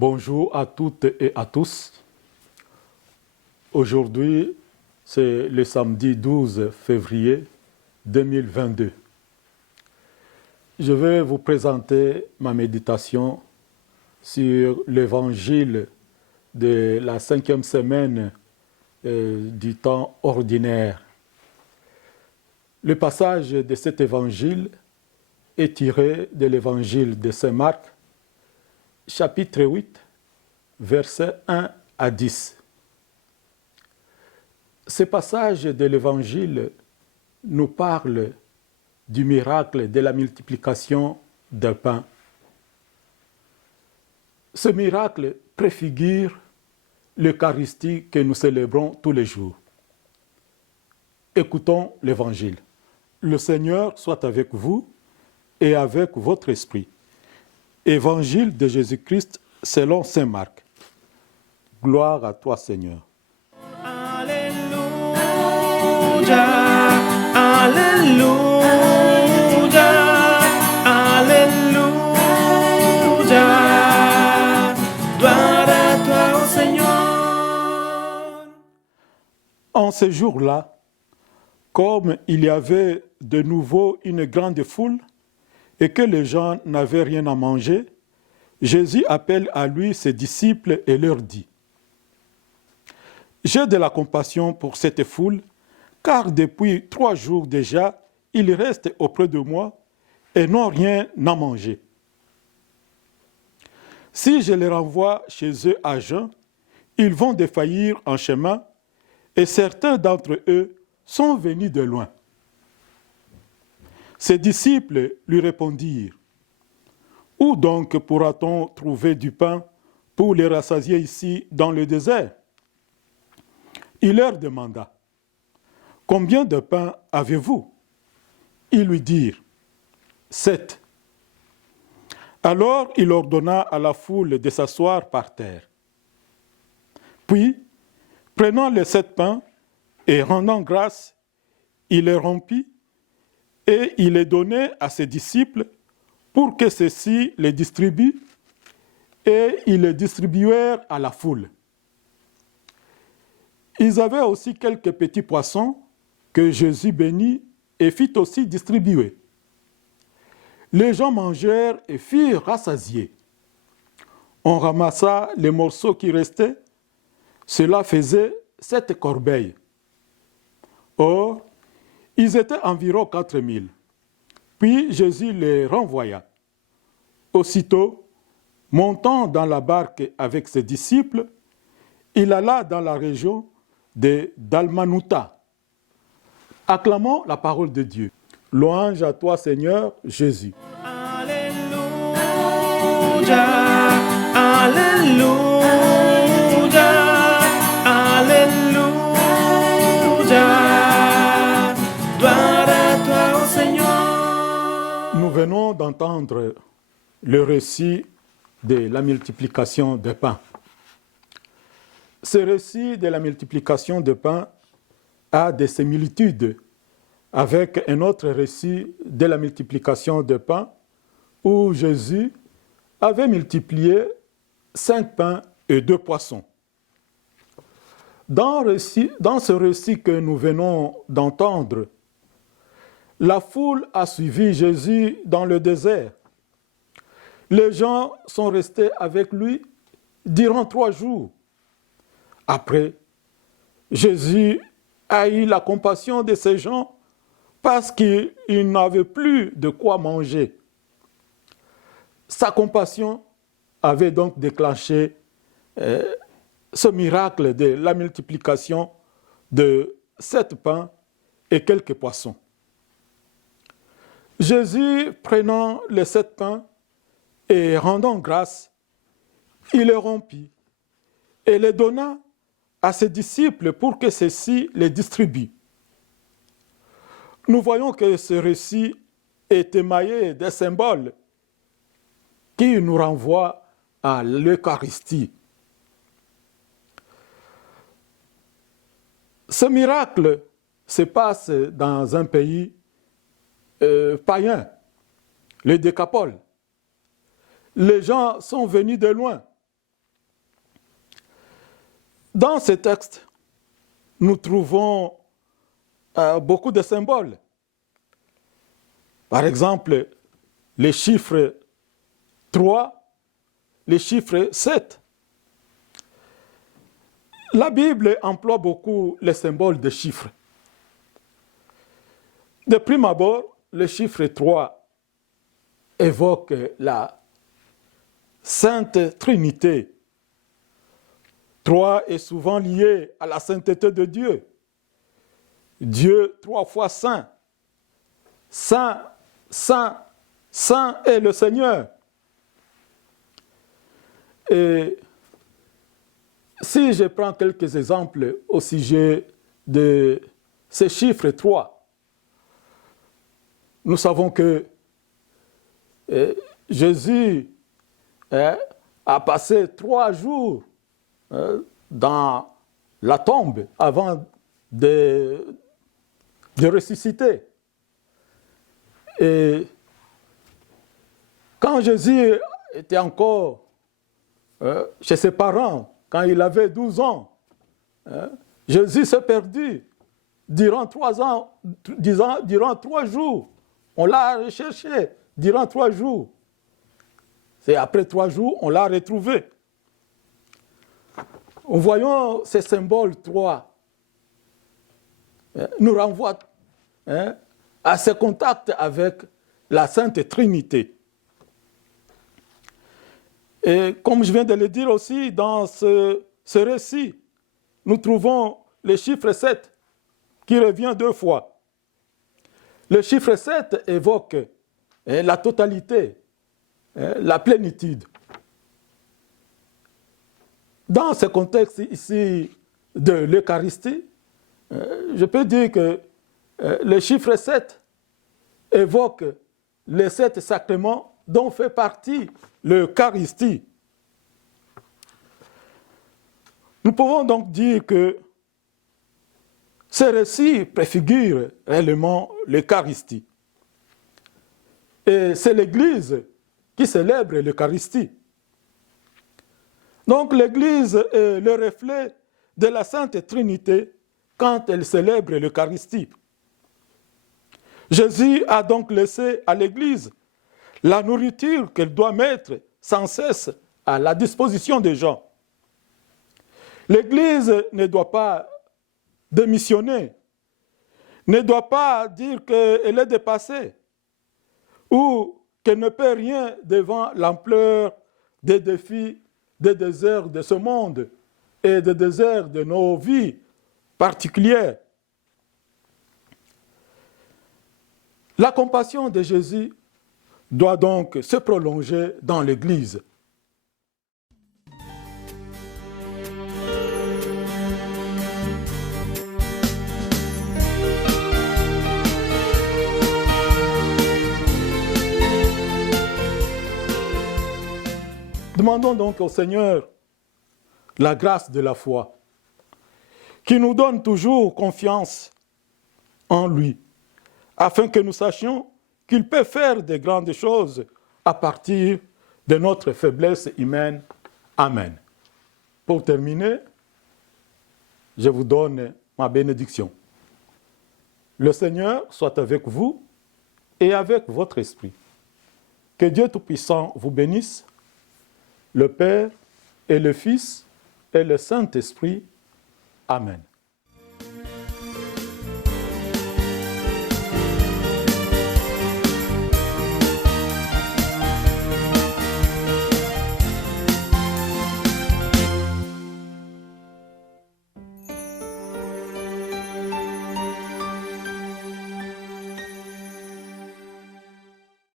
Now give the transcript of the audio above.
Bonjour à toutes et à tous. Aujourd'hui, c'est le samedi 12 février 2022. Je vais vous présenter ma méditation sur l'évangile de la 5e semaine du temps ordinaire. Le passage de cet évangile est tiré de l'évangile de Saint Marc, chapitre 8, versets 1 à 10. Ce passage de l'Évangile nous parle du miracle de la multiplication d'un pain. Ce miracle préfigure l'Eucharistie que nous célébrons tous les jours. Écoutons l'Évangile. Le Seigneur soit avec vous et avec votre esprit. Évangile de Jésus-Christ selon saint Marc. Gloire à toi, Seigneur. Alléluia, Alléluia, Alléluia. Gloire à toi, ô Seigneur. En ce jour-là, comme il y avait de nouveau une grande foule et que les gens n'avaient rien à manger, Jésus appelle à lui ses disciples et leur dit : « J'ai de la compassion pour cette foule, car depuis 3 jours déjà, ils restent auprès de moi et n'ont rien à manger. Si je les renvoie chez eux à jeun, ils vont défaillir en chemin, et certains d'entre eux sont venus de loin. » Ses disciples lui répondirent : « Où donc pourra-t-on trouver du pain pour les rassasier ici dans le désert ?» Il leur demanda : « Combien de pain avez-vous » Ils lui dirent : « 7. » Alors il ordonna à la foule de s'asseoir par terre. Puis, prenant les 7 pains et rendant grâce, il les rompit et il les donnait à ses disciples pour que ceux-ci les distribuent, et ils les distribuèrent à la foule. Ils avaient aussi quelques petits poissons que Jésus bénit et fit aussi distribuer. Les gens mangèrent et furent rassasiés. On ramassa les morceaux qui restaient. Cela faisait 7 corbeilles. Or, ils étaient environ 4000. Puis Jésus les renvoya. Aussitôt, montant dans la barque avec ses disciples, il alla dans la région de Dalmanutha. Acclamons la parole de Dieu. Louange à toi, Seigneur Jésus. Alléluia, Alléluia, Alléluia. Gloire à toi, ô Seigneur. Nous venons d'entendre le récit de la multiplication des pains. Ce récit de la multiplication des pains a des similitudes avec un autre récit de la multiplication des pains où Jésus avait multiplié 5 pains et 2 poissons. Dans ce récit que nous venons d'entendre, la foule a suivi Jésus dans le désert. Les gens sont restés avec lui durant 3 jours. Après, Jésus a eu la compassion de ces gens parce qu'ils n'avaient plus de quoi manger. Sa compassion avait donc déclenché ce miracle de la multiplication de 7 pains et quelques poissons. Jésus, prenant les 7 pains et rendant grâce, il les rompit et les donna à ses disciples pour que ceux-ci les distribuent. Nous voyons que ce récit est émaillé des symboles qui nous renvoient à l'Eucharistie. Ce miracle se passe dans un pays païen, le Décapole. Les gens sont venus de loin Dans ce texte, nous trouvons beaucoup de symboles. Par exemple, les chiffres 3, les chiffres 7. La Bible emploie beaucoup les symboles de chiffres. De prime abord, le chiffre 3 évoque la Sainte Trinité. 3 est souvent lié à la sainteté de Dieu. Dieu 3 fois saint. Saint, saint, saint est le Seigneur. Et si je prends quelques exemples au sujet de ces chiffres 3, nous savons que Jésus a passé 3 jours dans la tombe avant de ressusciter. Et quand Jésus était encore chez ses parents, quand il avait 12 ans, Jésus s'est perdu durant 3 ans, durant 3 jours. On l'a recherché durant 3 jours. C'est après 3 jours, on l'a retrouvé. En voyant ces symboles 3, nous renvoie à ce contact avec la Sainte Trinité. Et comme je viens de le dire aussi, dans ce récit, nous trouvons le chiffre 7 qui revient 2 fois. Le chiffre 7 évoque la totalité, la plénitude. Dans ce contexte ici de l'Eucharistie, je peux dire que le chiffre 7 évoque les 7 sacrements dont fait partie l'Eucharistie. Nous pouvons donc dire que ce récit préfigure réellement l'Eucharistie. Et c'est l'Église qui célèbre l'Eucharistie. Donc l'Église est le reflet de la Sainte Trinité quand elle célèbre l'Eucharistie. Jésus a donc laissé à l'Église la nourriture qu'elle doit mettre sans cesse à la disposition des gens. L'Église ne doit pas démissionner, ne doit pas dire qu'elle est dépassée ou qu'elle ne peut rien devant l'ampleur des défis, des déserts de ce monde et des déserts de nos vies particulières. La compassion de Jésus doit donc se prolonger dans l'Église. Demandons donc au Seigneur la grâce de la foi, qui nous donne toujours confiance en lui, afin que nous sachions qu'il peut faire de grandes choses à partir de notre faiblesse humaine. Amen. Pour terminer, je vous donne ma bénédiction. Le Seigneur soit avec vous et avec votre esprit. Que Dieu Tout-Puissant vous bénisse, le Père et le Fils et le Saint-Esprit. Amen.